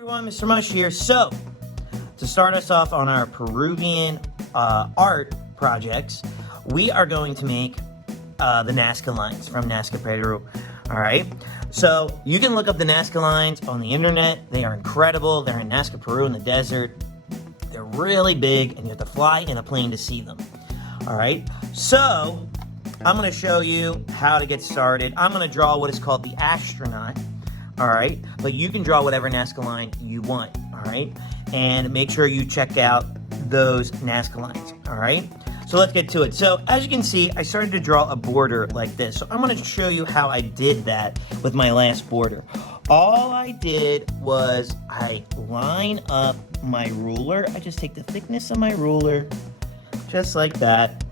Everyone, Mr. Mush here. So, to start us off on our Peruvian art projects, we are going to make the Nasca Lines from Nasca Peru. Alright, so you can look up the Nasca Lines on the internet. They are incredible. They're in Nasca Peru in the desert. They're really big and you have to fly in a plane to see them. Alright, so I'm going to show you how to get started. I'm going to draw what is called the astronaut. Alright, but you can draw whatever Nasca line you want. Alright, and make sure you check out those Nasca lines. Alright, so let's get to it. So as you can see, I started to draw a border like this. So I'm going to show you how I did that with my last border. All I did was I line up my ruler. I just take the thickness of my ruler, just like that.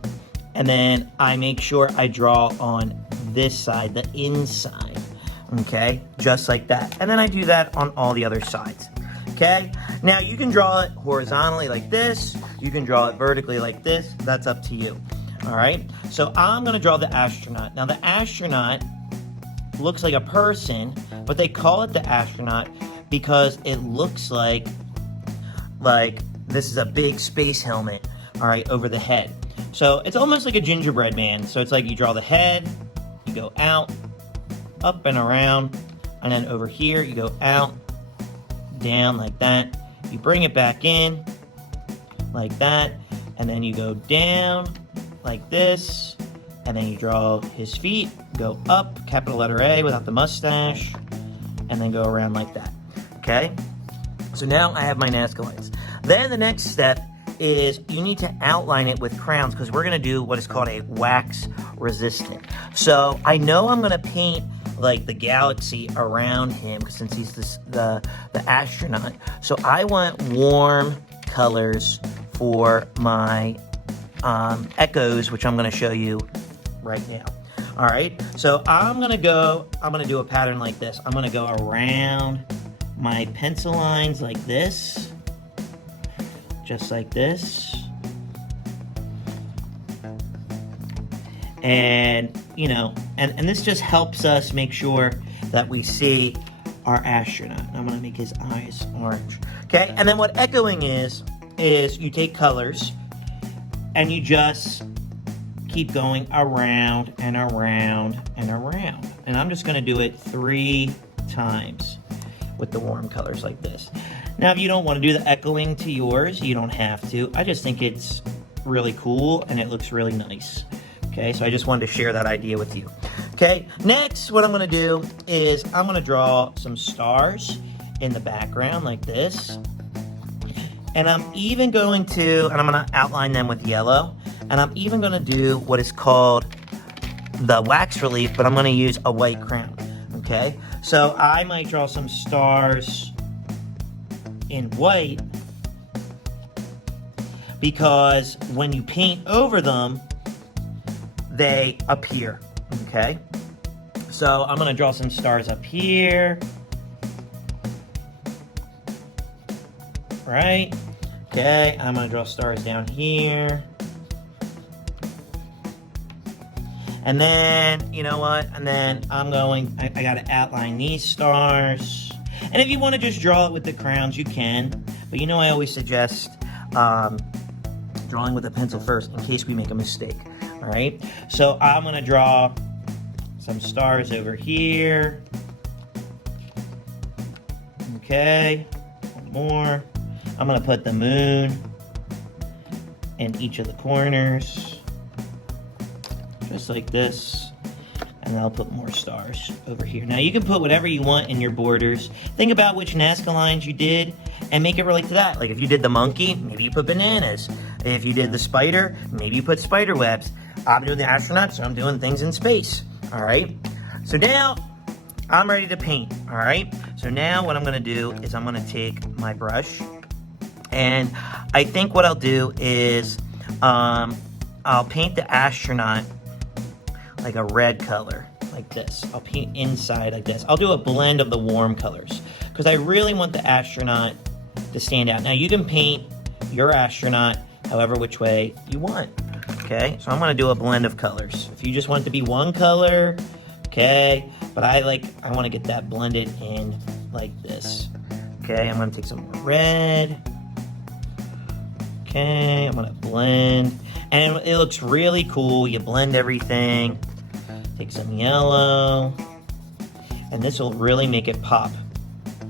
And then I make sure I draw on this side, the inside. Okay, just like that. And then I do that on all the other sides. Okay, now you can draw it horizontally like this. You can draw it vertically like this. That's up to you. All right, so I'm going to draw the astronaut. Now the astronaut looks like a person, but they call it the astronaut because it looks like this is a big space helmet, all right, over the head. So it's almost like a gingerbread man. So it's like you draw the head, you go out, up and around, and then over here you go out, down like that. You bring it back in like that, and then you go down like this, and then you draw his feet, go up, capital letter A without the mustache, and then go around like that. Okay, so now I have my Nasca lines. Then the next step is you need to outline it with crayons because we're going to do what is called a wax resistant. So I know I'm going to paint like the galaxy around him since he's the astronaut. So I want warm colors for my echoes, which I'm going to show you right now. All right, so I'm going to do a pattern like this. I'm going to go around my pencil lines like this, just like this. And, you know, and this just helps us make sure that we see our astronaut. I'm going to make his eyes orange. Okay, and then what echoing is you take colors and you just keep going around and around and around. And I'm just going to do it 3 times with the warm colors like this. Now, if you don't want to do the echoing to yours, you don't have to. I just think it's really cool and it looks really nice. Okay, so I just wanted to share that idea with you. Okay, next what I'm going to do is I'm going to draw some stars in the background like this. And I'm even going to, and I'm going to outline them with yellow. And I'm even going to do what is called the wax relief, but I'm going to use a white crayon. Okay, so I might draw some stars in white because when you paint over them, they appear. Okay, so I'm going to draw some stars up here. Right? Okay, I'm going to draw stars down here. And then, you know what? And then I got to outline these stars. And if you want to just draw it with the crayons, you can. But you know I always suggest drawing with a pencil first in case we make a mistake. All right, so I'm going to draw some stars over here. Okay, one more. I'm going to put the moon in each of the corners, just like this. And then I'll put more stars over here. Now, you can put whatever you want in your borders. Think about which Nasca lines you did and make it relate to that. Like if you did the monkey, maybe you put bananas. If you did the spider, maybe you put spider webs. I'm doing the astronaut, so I'm doing things in space. All right? So now, I'm ready to paint. All right? So now what I'm going to do is I'm going to take my brush. And I think what I'll do is I'll paint the astronaut like a red color, like this. I'll paint inside like this. I'll do a blend of the warm colors because I really want the astronaut to stand out. Now, you can paint your astronaut however which way you want. Okay, so I'm going to do a blend of colors. If you just want it to be one color, okay, but I want to get that blended in like this. Okay, I'm gonna take some more red. Okay, I'm gonna blend. And it looks really cool. You blend everything. Take some yellow. And this will really make it pop,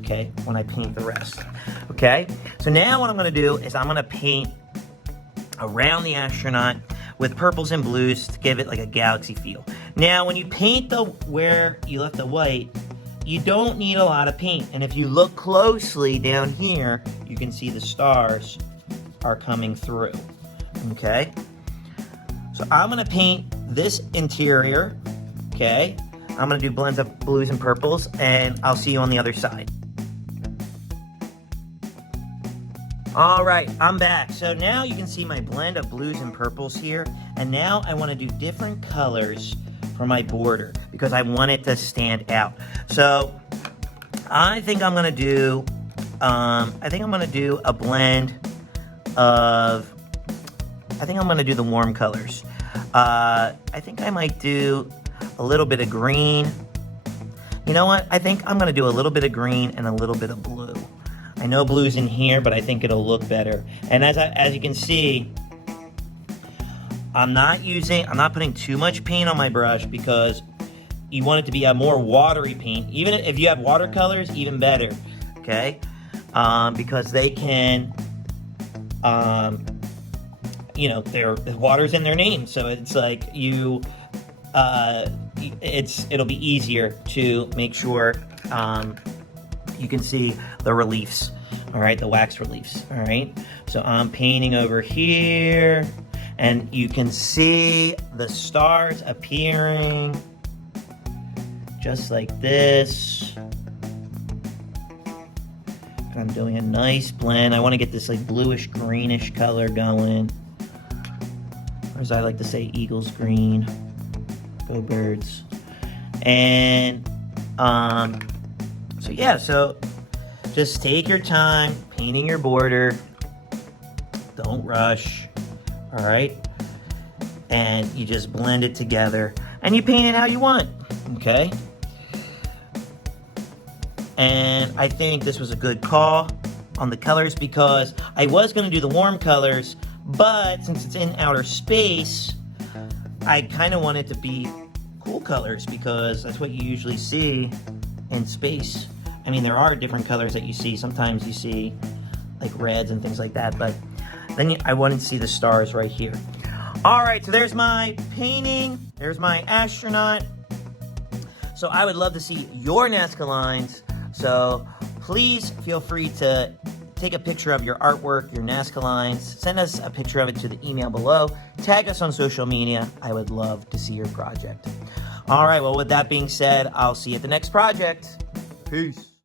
okay, when I paint the rest. Okay, so now what I'm gonna do is I'm gonna paint around the astronaut with purples and blues to give it like a galaxy feel. Now, when you paint where you left the white, you don't need a lot of paint. And if you look closely down here, you can see the stars are coming through, okay? So I'm gonna paint this interior, okay? I'm gonna do blends of blues and purples, and I'll see you on the other side. All right, I'm back. So now you can see my blend of blues and purples here, and now I wanna do different colors for my border because I want it to stand out. So I think I'm gonna do, a blend of, I think I'm gonna do the warm colors. I think I might do a little bit of green. You know what? I think I'm gonna do a little bit of green and a little bit of blue. I know blue's in here, but I think it'll look better. And as you can see, I'm not putting too much paint on my brush because you want it to be a more watery paint. Even if you have watercolors, even better, okay? Because they can, you know, the water's in their name, so it's like it'll be easier to make sure you can see the reliefs, all right, the wax reliefs, all right? So I'm painting over here, and you can see the stars appearing just like this. And I'm doing a nice blend. I want to get this like bluish greenish color going, or as I like to say, Eagles green. Go Birds. And so yeah, so just take your time painting your border. Don't rush, all right? And you just blend it together and you paint it how you want, okay? And I think this was a good call on the colors because I was gonna do the warm colors, but since it's in outer space, I kind of want it to be cool colors because that's what you usually see in space. I mean, there are different colors that you see. Sometimes you see like reds and things like that, but then I wanted to see the stars right here. All right, so there's my painting. There's my astronaut. So I would love to see your Nasca lines. So please feel free to take a picture of your artwork, your Nasca lines. Send us a picture of it to the email below. Tag us on social media. I would love to see your project. All right, well, with that being said, I'll see you at the next project. Peace.